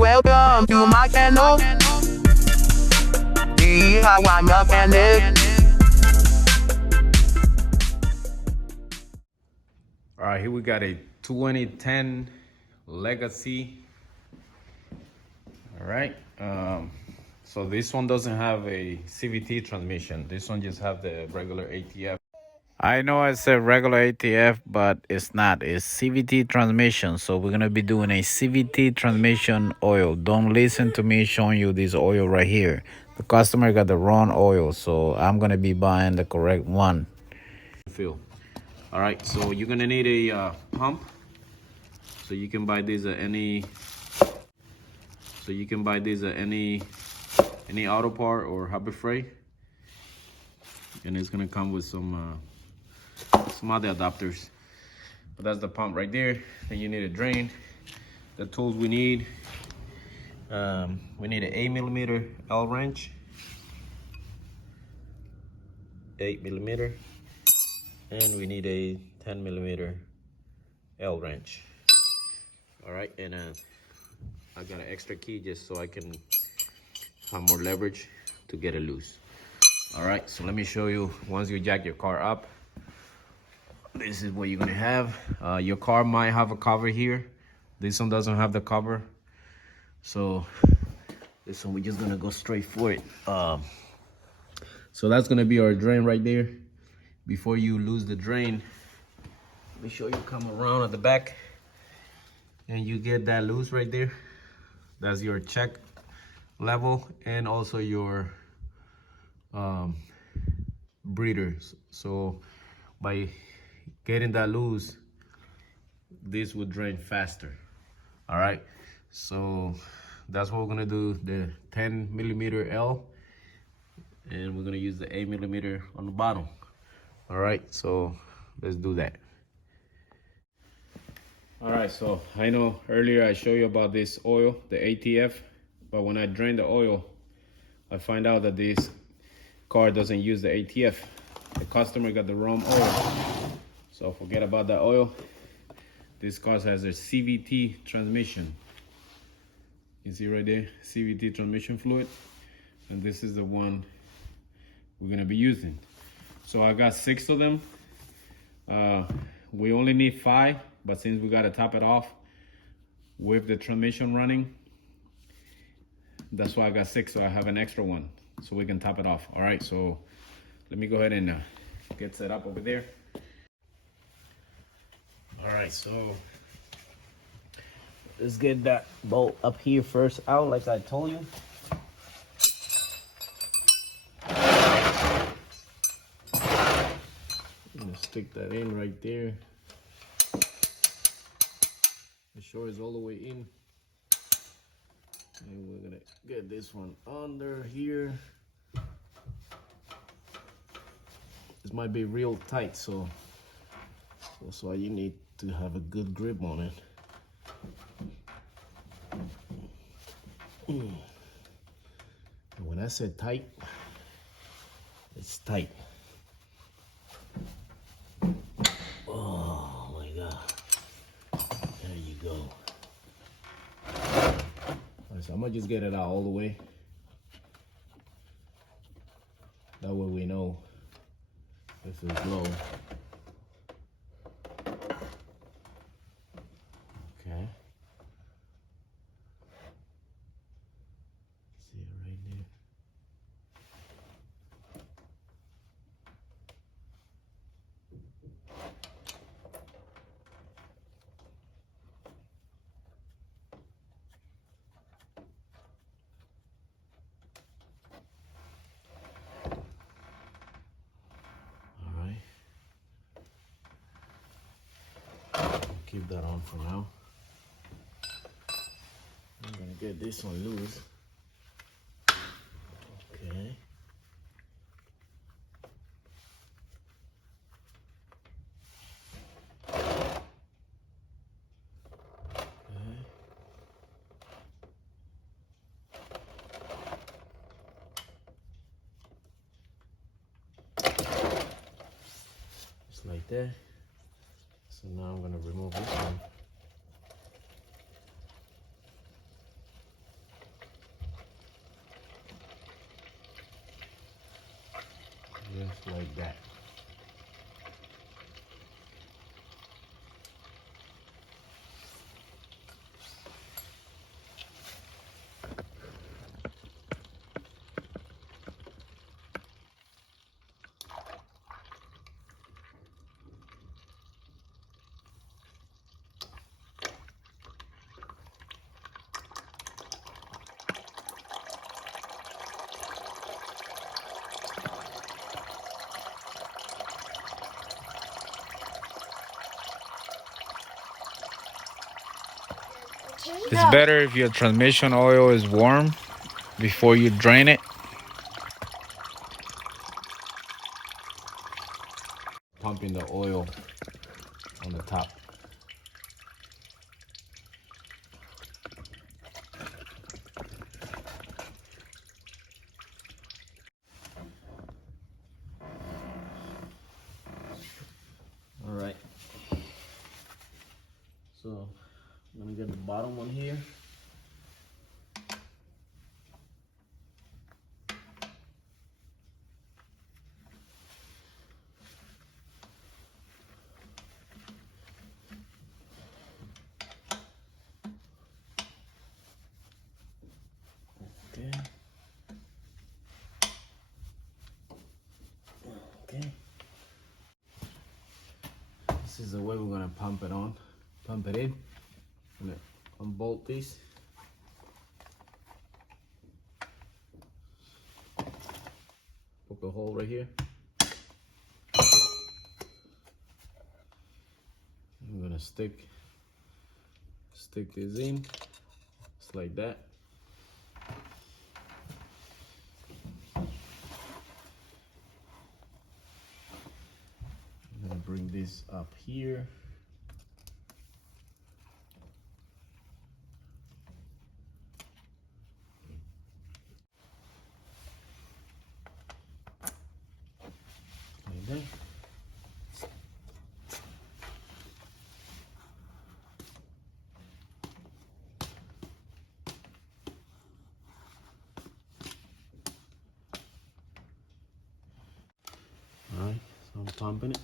Welcome to my channel. See how I'm a mechanic. All right, here we got a 2010 Legacy. All right, so this one doesn't have a CVT transmission. This one just have the regular ATF. I know I said regular ATF, but it's not. It's CVT transmission. So we're gonna be doing a CVT transmission oil. Don't listen to me showing you this oil right here. The customer got the wrong oil, so I'm gonna be buying the correct one. Fill. All right, so you're gonna need a pump. So you can buy these at any. Any auto part or Hobby Freight, and it's gonna come with some other adapters. But that's the pump right there. Then you need a drain. The tools we need an 8mm L wrench, 8mm, and we need a 10mm L wrench. All right, and I got an extra key just so I can have more leverage to get it loose. All right, so let me show you. Once you jack your car up, this is what you're gonna have. Your car might have a cover here. This one doesn't have the cover, so this one we're just gonna go straight for it. So that's gonna be our drain right there. Before you lose the drain, let me show you. Come around at the back and you get that loose right there. That's your check level and also your breathers. So by getting that loose, this would drain faster. All right, so that's what we're gonna do. The 10mm L, and we're gonna use the 8mm on the bottom. All right, so let's do that. All right, so I know earlier I showed you about this oil, the ATF, but when I drain the oil, I find out that this car doesn't use the ATF. The customer got the wrong oil, so forget about that oil. This car has a CVT transmission. You see right there, CVT transmission fluid, and this is the one we're gonna be using. So I got 6 of them. We only need 5, but since we gotta top it off with the transmission running, that's why I got 6, so I have an extra one so we can top it off. All right, so let me go ahead and get set up over there. All right, so let's get that bolt up here first out, like I told you. I'm gonna stick that in right there. Make sure it's all the way in. And we're gonna get this one under here. This might be real tight, so that's why you need to have a good grip on it. And when I said tight, it's tight. Oh my God. There you go. Alright, so I'm gonna just get it out all the way. That way we know if it's low. Okay. See it right there. Keep that on for now. I'm gonna get this one loose. Okay. Just like that. So now I'm gonna remove this one. like that. It's better if your transmission oil is warm before you drain it. Pumping the oil on the top. All right. So I'm gonna get the bottom one here. Okay. Okay. This is the way we're gonna pump it in. I'm gonna unbolt these. Poke a hole right here. I'm gonna stick this in, just like that. I'm gonna bring this up here. Like that. All right, so I'm pumping it.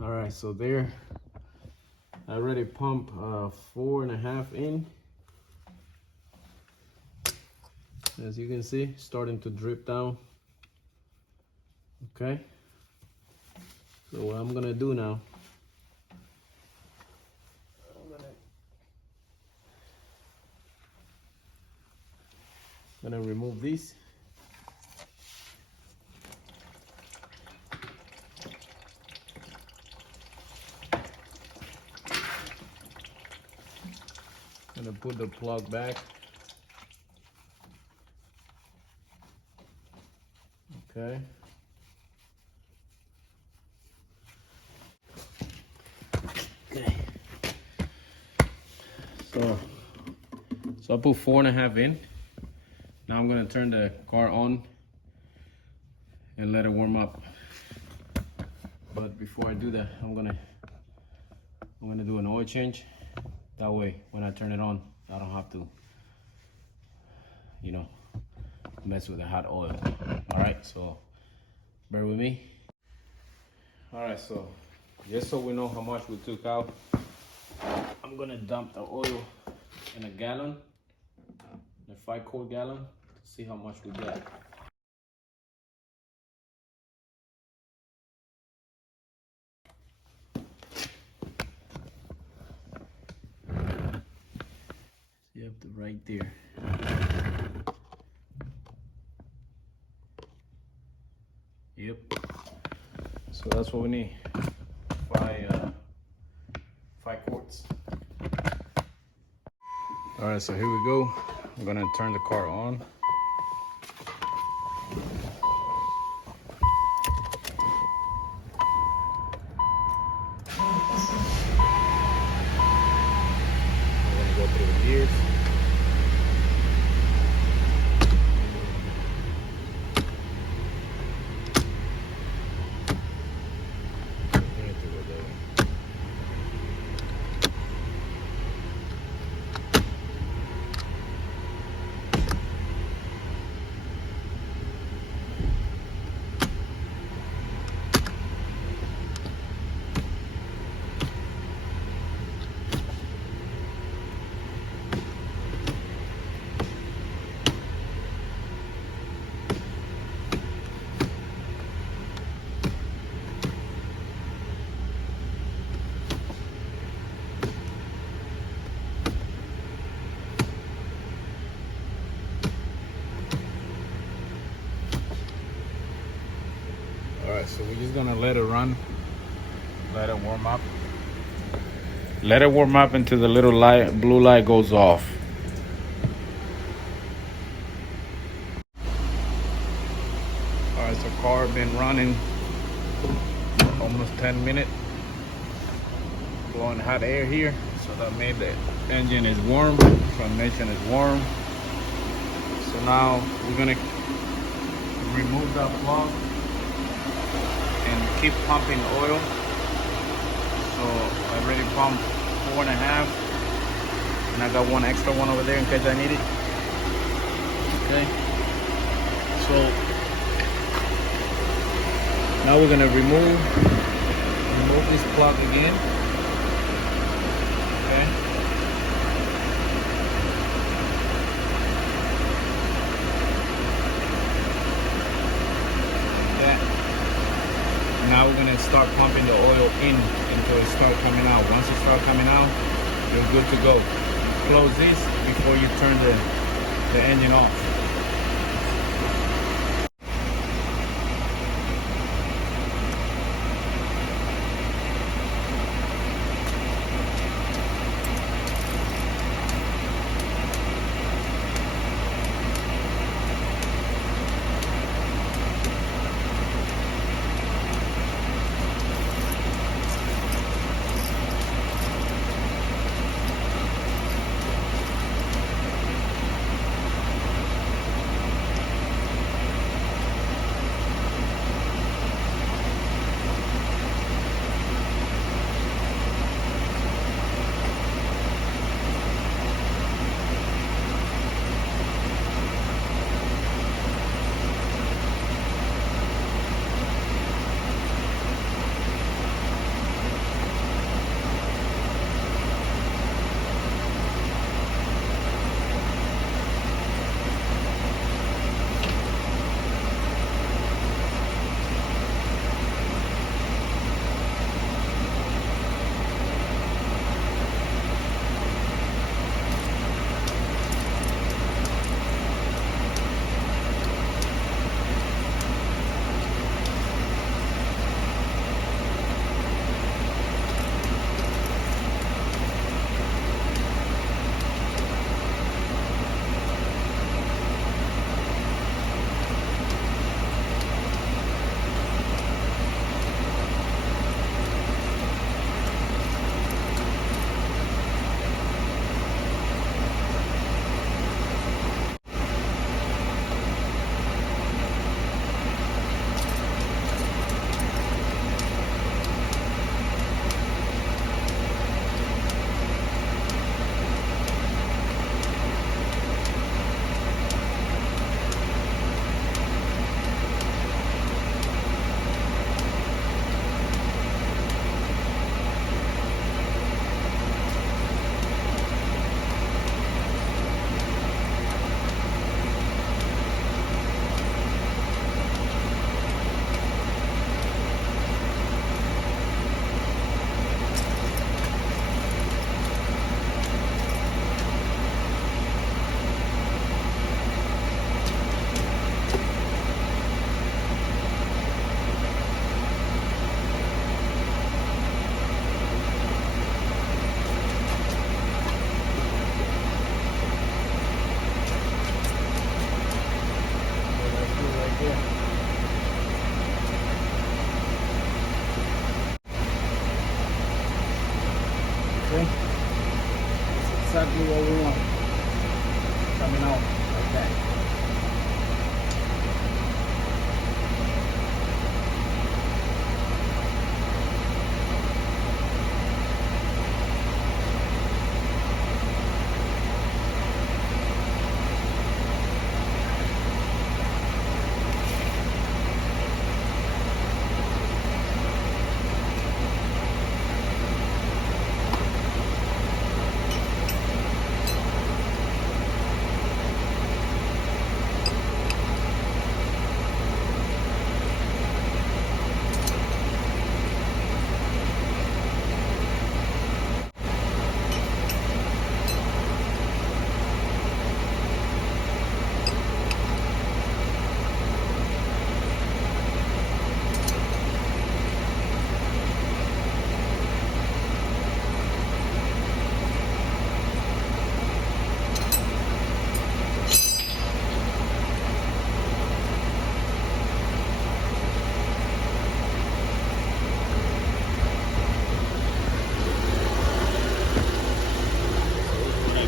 All right, so there, I already pumped 4.5 in. As you can see, starting to drip down. Okay, so what I'm gonna do now, I'm gonna remove these. Gonna put the plug back. Okay. Okay. So I put 4.5 in. Now I'm gonna turn the car on and let it warm up. But before I do that, I'm gonna do an oil change. That way, when I turn it on, I don't have to, you know, mess with the hot oil. All right, so bear with me. All right, so just so we know how much we took out, I'm gonna dump the oil in a gallon, a 5-quart gallon, to see how much we get. Yep, right there. Yep. So that's what we need. 5 quarts. All right, so here we go. I'm gonna turn the car on. I'm gonna go through the gears. so we're just gonna let it run, let it warm up. Let it warm up until the little light, blue light goes off. Alright, so car been running almost 10 minutes. Blowing hot air here, so that made the engine is warm, transmission is warm. So now we're gonna remove that plug and keep pumping oil. So I already pumped 4.5, and I got one extra one over there in case I need it. Okay, so now we're gonna remove this plug again. Okay. Now we're gonna start pumping the oil in until it starts coming out. Once it starts coming out, you're good to go. Close this before you turn the engine off. Okay, that's exactly what we want. Coming out like that.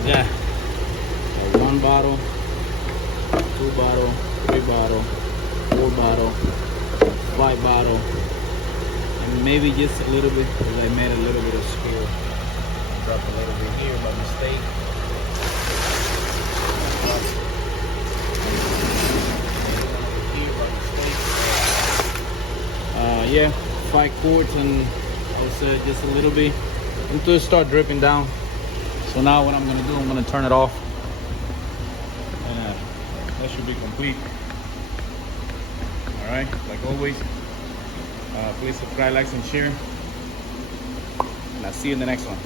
like that. Like 1 bottle, 2 bottle, 3 bottle, 4 bottle, 5 bottle, and maybe just a little bit because I made a little bit of spill. Drop a little bit here by mistake. Yeah, 5 quarts, and I would say just a little bit until it start dripping down. So now what I'm gonna do, I'm gonna turn it off, and that should be complete. All right, like always, please subscribe, like, and share, and I'll see you in the next one.